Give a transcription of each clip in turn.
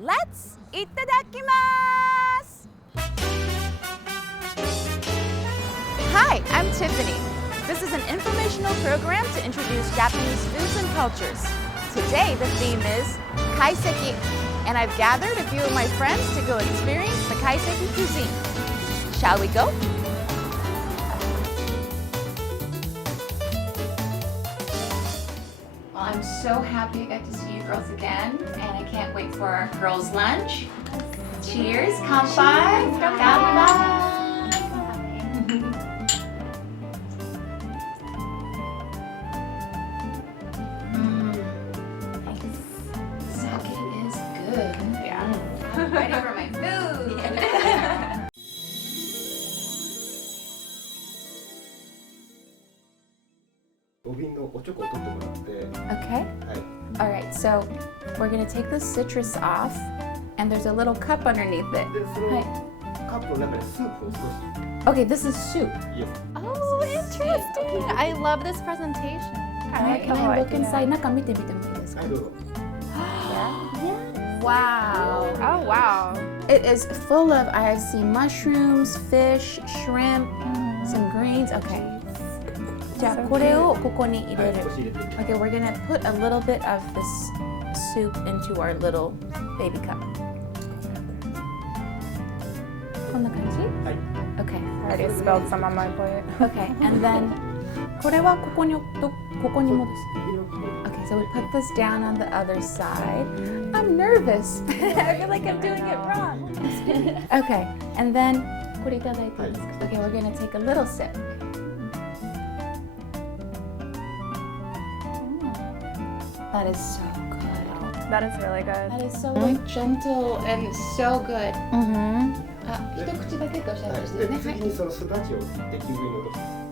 Let's Itadakimasu! Hi, I'm Tiffany. This is an informational program to introduce Japanese foods and cultures. Today the theme is Kaiseki, and I've gathered a few of my friends to go experience the Kaiseki cuisine. Shall we go? Well, I'm so happy I got to see you girls again, and I can't wait for our girls' lunch. Cheers, kanpai! Kanpai! Sake is good. Yeah. Ready for my food! Okay. Alright, so we're going to take the citrus off, and there's a little cup underneath it. Okay, this is soup. Oh, interesting. I love this presentation. Alright, can I look inside? 中見てみてもいいですか? Wow. Oh, wow. It is full of, I see mushrooms, fish, shrimp, some greens. Okay. じゃあこれをここに入れる. Okay, we're gonna put a little bit of this soup into our little baby cup. こんな感じ? Okay. I already spilled some on my plate. Okay, and then これはここに戻す. Okay, so we put this down on the other side. I'm nervous. I feel like I'm doing it wrong. Okay, and then これいただいていいですか? Okay, we're gonna take a little sip. That is so good. That is really good. That is so gentle and so good. 一口だけとおっしゃってましたよね。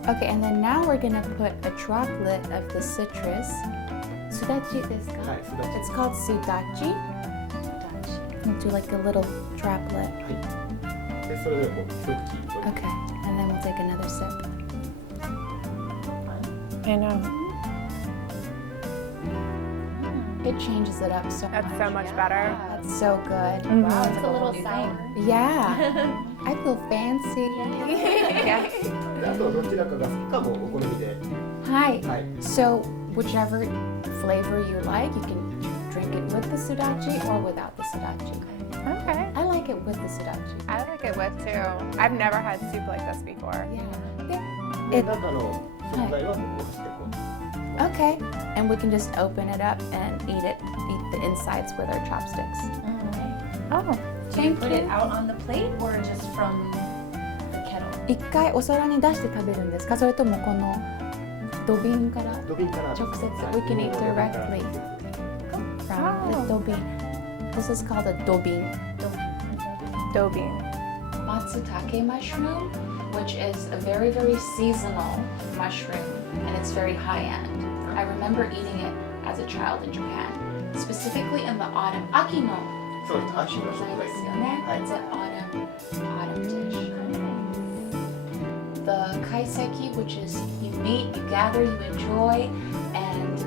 Okay, and then now we're gonna put a droplet of the citrus. Sudachi ですか? It's called sudachi. Into like a little droplet. Okay, and then we'll take another sip. I know. It changes it up so much. That's so much better. That's so good. Wow, it's a little sour. Yeah. I feel fancy. Yes. Hi. So whichever flavor you like, you can drink it with the sudachi or without the sudachi. Okay. I like it with the sudachi. I like it with too. I've never had soup like this before. Okay. And we can just open it up and eat the insides with our chopsticks. Oh. Do you put it out on the plate or just from the kettle? 一回お皿に出して食べるんですか? それともこの土瓶から直接 We can eat directly from the 土瓶. This is called a 土瓶. Dobin. Matsutake mushroom, which is a very, very seasonal mushroom, and it's very high-end. I remember eating it as a child in Japan, specifically in the autumn. Aki no. It's an autumn dish. The kaiseki, which is you meet, you gather, you enjoy, and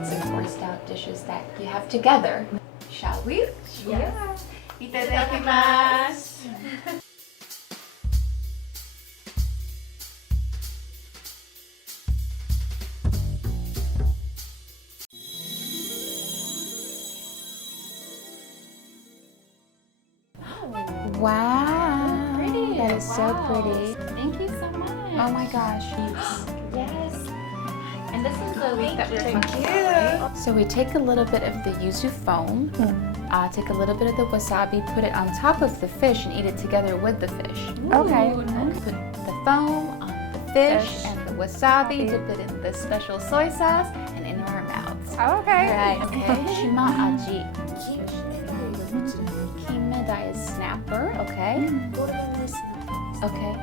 it's of course out dishes that you have together. Shall we? Yes. Itadakimasu. Wow, Pretty. that is so pretty. Thank you so much. Oh my gosh. Yes. And this is the week that we're talking Thank about. you. So we take a little bit of the yuzu foam, take a little bit of the wasabi, put it on top of the fish and eat it together with the fish. Okay. Put the foam on the fish and the wasabi, dip it in the special soy sauce and in our mouths. Okay. Alright, okay. Shima aji. Kinmedai is snapper, okay? Okay.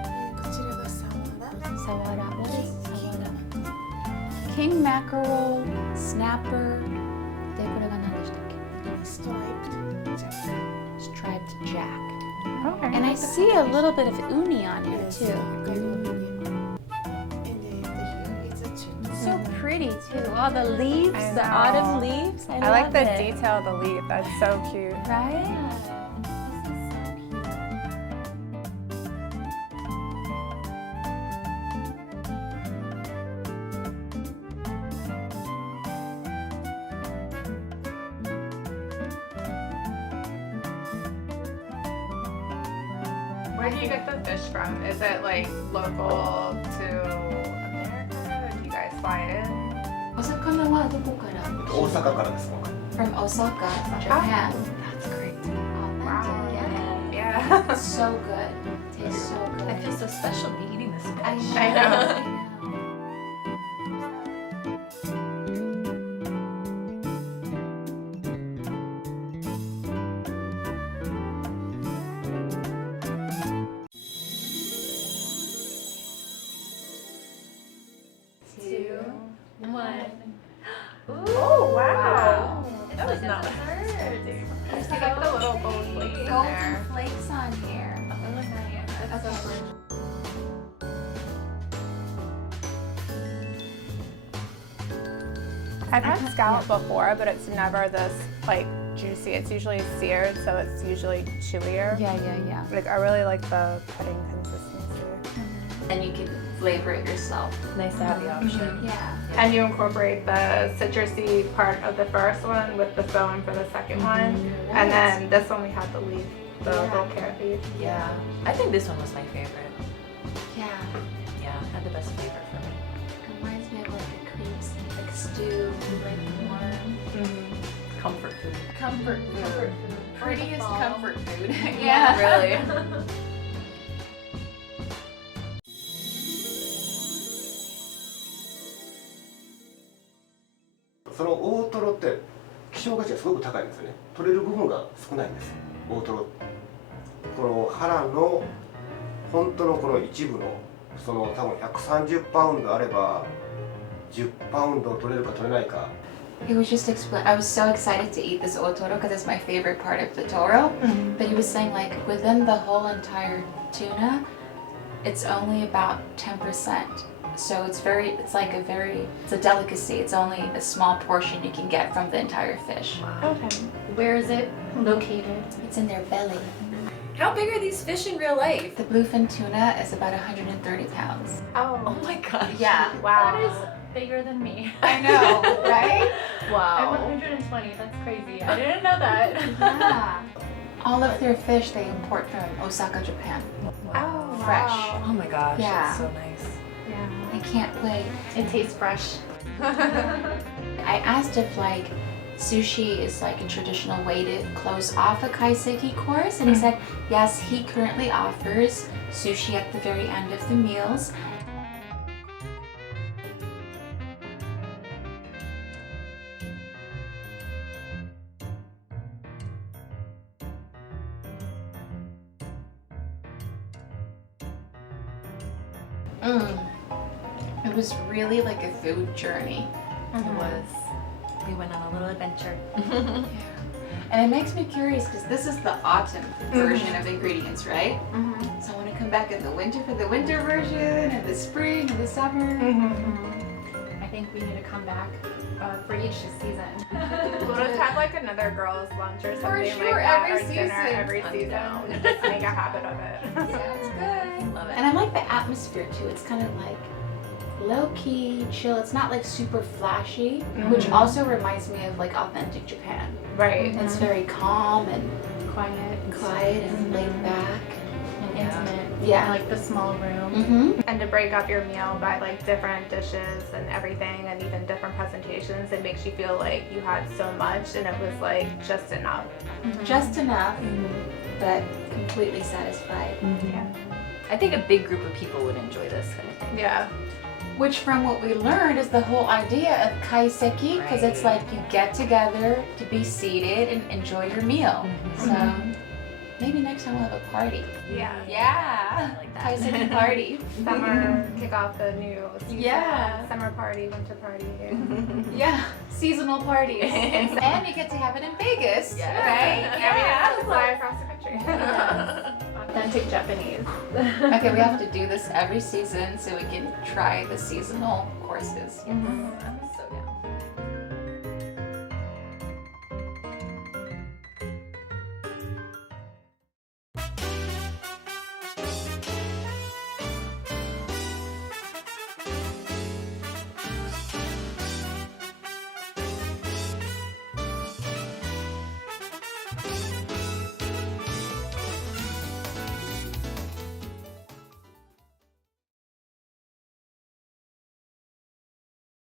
Sawara. What is sawara? King mackerel, snapper. で、これが何でしたっけ? Striped jack. Okay. And I see a little bit of uni on here too. So pretty. pretty too. All the leaves, I the know. autumn leaves. I I like love the it. detail of the leaf. That's so cute. Right? This is so cute. Where do you get the fish from? Is it like local to America? Or do you guys fly it in? お魚はどこから？大阪からです今回 From Osaka, Japan. That's great. Authentic, yeah. Yeah. It's so good. Tastes so good. I feel so special be eating this fish. I know. Two, one. Oh, wow. That was not There's like the little gold flakes in there. Golden flakes on here. That's so cool. I've had scallop before, but it's never this like juicy. It's usually seared, so it's usually chewier. Yeah. Like I really like the cutting consistency. And you can flavor it yourself. Nice to have the option. Yeah. And you incorporate the citrusy part of the first one with the bone for the second one, and then this one we had the leaf, the little carrot leaf. Yeah. I think this one was my favorite. Yeah. Yeah, had the best flavor for me. It reminds me of like a cream, like stew, like warm. Comfort food. Comfort food. Prettiest fall. comfort food. Really. その大トロって希少価値がすごく高いんですよね。取れる部分が少ないんです。大トロ。この腹の本当のこの一部のその多分130パウンドあれば10パウンド取れるか取れないか。 He was just I was so excited to eat this otoro because it's my favorite part of the toro. But he was saying like within the whole entire tuna, it's only about 10%. So it's a delicacy. It's only a small portion you can get from the entire fish. Okay. Where is it located? It's in their belly. How big are these fish in real life? The bluefin tuna is about 130 pounds. Oh my gosh. Yeah. Wow. That is bigger than me. I know, right? I'm Wow. 120. That's crazy. I didn't know that. Yeah. All of their fish they import from Osaka, Japan. Oh, Fresh. wow. Oh my gosh. Yeah. That's so nice. Yeah. I can't wait. It tastes fresh. I asked if like sushi is like a traditional way to close off a kaiseki course, and he said yes, he currently offers sushi at the very end of the meals. It was really like a food journey. It was. We went on a little adventure. And it makes me curious because this is the autumn version of ingredients, right? So I want to come back in the winter for the winter version, and the spring, and the summer. I think we need to come back for each season. We'll just have like another girls' lunch or something sure, like that, every or dinner season. every I'm season. down. Just make a habit of it. Sounds good. Love it. And I like the atmosphere too. It's kind of like low-key, chill. It's not like super flashy, which also reminds me of like authentic Japan. Right. It's very calm and Quiet. quiet and laid back. And intimate. Yeah. I like the small room. Mm-hmm. And to break up your meal by like different dishes and everything, and even different presentations, it makes you feel like you had so much and it was like just enough. Just enough, but completely satisfied. Yeah. I think a big group of people would enjoy this kind of thing. Yeah. Which, from what we learned, is the whole idea of kaiseki, because it's like you get together to be seated and enjoy your meal. So maybe next time we'll have a party. Yeah. Yeah, I like that. kaiseki party. Summer, kick off the new season. Yeah. Summer party, winter party. Yeah, seasonal parties. And you get to have it in Vegas, Yeah. right? Yeah, we have to fly across the country. Authentic Japanese. Okay, we have to do this every season so we can try the seasonal courses. Mm-hmm. So yeah.